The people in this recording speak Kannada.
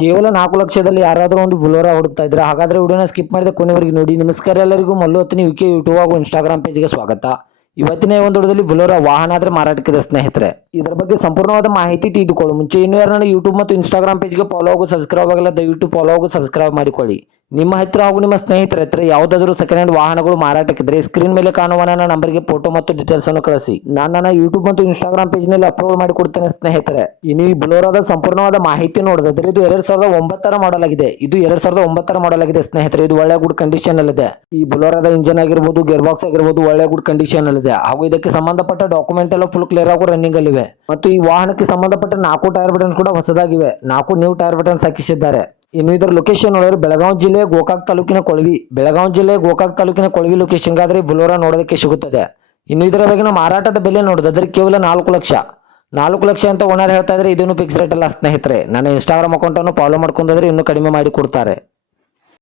ಕೇವಲ 4 ಲಕ್ಷದಲ್ಲಿ ಯಾರಾದರೂ ಒಂದು ಬುಲೋರಾ ಹುಡುಕ್ತಾ ಇದ್ರೆ ಹಾಗಾದ್ರೆ ವಿಡಿಯೋನ ಸ್ಕಿಪ್ ಮಾಡಿದ ಕೊನೆವರೆಗೆ ನೋಡಿ. ನಮಸ್ಕಾರ ಎಲ್ಲರಿಗೂ, ಮಲ್ಲು ಹೊತ್ತಿನ ಯುಕೆ ಯೂಟ್ಯೂಬ್ ಹಾಗೂ ಇನ್ಸ್ಟಾಗ್ರಾಮ್ ಪೇಜ್ಗೆ ಸ್ವಾಗತ. ಇವತ್ತಿನ ಈ ಒಂದು ವಿಡಿಯೋದಲ್ಲಿ ಬುಲೋರಾ ವಾಹನ ಆದ್ರೆ ಮಾರಾಟಕ್ಕಿದೆ ಸ್ನೇಹಿತರೆ. ಇದರ ಬಗ್ಗೆ ಸಂಪೂರ್ಣವಾದ ಮಾಹಿತಿ ತಿಳಿದುಕೊಳ್ಳು ಮುಂಚೆ ಇನ್ನೂ ಯಾರನ್ನ ಯೂಟ್ಯೂಬ್ ಮತ್ತು ಇನ್ಸ್ಟಾಗ್ರಾಮ್ ಪೇಜ್ಗೆ ಫಾಲೋ ಹಾಗೂ ಸಬ್ಸ್ಕ್ರೈಬ್ ಆಗಲ್ಲ, ದಯವಿಟ್ಟು ಫಾಲೋ ಹಾಗೂ ಸಬ್ಸ್ಕ್ರೈಬ್ ಮಾಡಿಕೊಳ್ಳಿ. ನಿಮ್ಮ ಹತ್ತಿರ ಹಾಗೂ ನಿಮ್ಮ ಸ್ನೇಹಿತರ ಹತ್ರ ಯಾವುದಾದರೂ ಸೆಕೆಂಡ್ ಹ್ಯಾಂಡ್ ವಾಹನಗಳು ಮಾರಾಟಕ್ಕಿದ್ರೆ ಸ್ಕ್ರೀನ್ ಮೇಲೆ ಕಾಣುವ ನನ್ನ ನಂಬರ್ಗೆ ಫೋಟೋ ಮತ್ತು ಡೀಟೇಲ್ಸ್ ಅನ್ನು ಕಳಿಸಿ. ನಾನು ನನ್ನ ಯೂಟ್ಯೂಬ್ ಮತ್ತು ಇನ್ಸ್ಟಾಗ್ರಾಮ್ ಪೇಜ್ ನಲ್ಲಿ ಅಪ್ಲೋಡ್ ಮಾಡಿ ಕೊಡ್ತೇನೆ ಸ್ನೇಹಿತರೆ. ಇನ್ನು ಈ ಬುಲೋರಾದ ಸಂಪೂರ್ಣವಾದ ಮಾಹಿತಿ ನೋಡಿದ್ರೆ ಇದು 2009 ಮಾಡಲ್ ಆಗಿದೆ. ಇದು 2009 ಮಾಡಲ್ ಆಗಿದೆ ಸ್ನೇಹಿತರೆ. ಇದು ಒಳ್ಳೆ ಗುಡ್ ಕಂಡೀಷನ್ ಅಲ್ಲಿದೆ. ಈ ಬುಲೋರಾದ ಇಂಜಿನ್ ಆಗಿರ್ಬೋದು, ಗೇರ್ ಬಾಕ್ಸ್ ಆಗಿರ್ಬೋದು ಒಳ್ಳೆ ಗುಡ್ ಕಂಡೀಷನ್ ಅಲ್ಲಿದೆ. ಹಾಗೂ ಇದಕ್ಕೆ ಸಂಬಂಧಪಟ್ಟ ಡಾಕ್ಯುಮೆಂಟ್ ಎಲ್ಲ ಫುಲ್ ಕ್ಲಿಯರ್ ಆಗೋ ರನ್ನಿಂಗ್ ಅಲ್ಲಿವೆ. ಮತ್ತು ಈ ವಾಹನಕ್ಕೆ ಸಂಬಂಧಪಟ್ಟ 4 ಟೈರ್ ಬಟನ್ಸ್ ಕೂಡ ಹೊಸದಾಗಿವೆ. 4 ನ್ಯೂ ಟೈರ್ ಬಟನ್ಸ್ ಹಾಕಿಸಿದ್ದಾರೆ. ಇನ್ನು ಇದರ ಲೊಕೇಶನ್ ನೋಡಿದ್ರೆ ಬೆಳಗಾವಿ ಜಿಲ್ಲೆ ಗೋಕಾಕ್ ತಾಲೂಕಿನ ಕೊಳವಿ ಲೊಕೇಶನ್ ಗಾದ್ರೆ ಬುಲೋರಾ ನೋಡೋದಕ್ಕೆ ಸಿಗುತ್ತದೆ. ಇನ್ನು ಇದರ ಬಗೆನ ಮಾರಾಟದ ಬೆಲೆ ನೋಡೋದಾದ್ರೆ ಕೇವಲ 4 ಲಕ್ಷ ಅಂತ ಓನರ್ ಹೇಳ್ತಾ ಇದ್ರೆ ಇದನ್ನು ಫಿಕ್ಸ್ ರೇಟ್ ಅಲ್ಲ ಸ್ನೇಹಿತರೆ. ನನ್ನ ಇನ್ಸ್ಟಾಗ್ರಾಮ್ ಅಕೌಂಟ್ ಅನ್ನು ಫಾಲೋ ಮಾಡ್ಕೊಂಡ್ರೆ ಇನ್ನೂ ಕಡಿಮೆ ಮಾಡಿ ಕೊಡ್ತಾರೆ.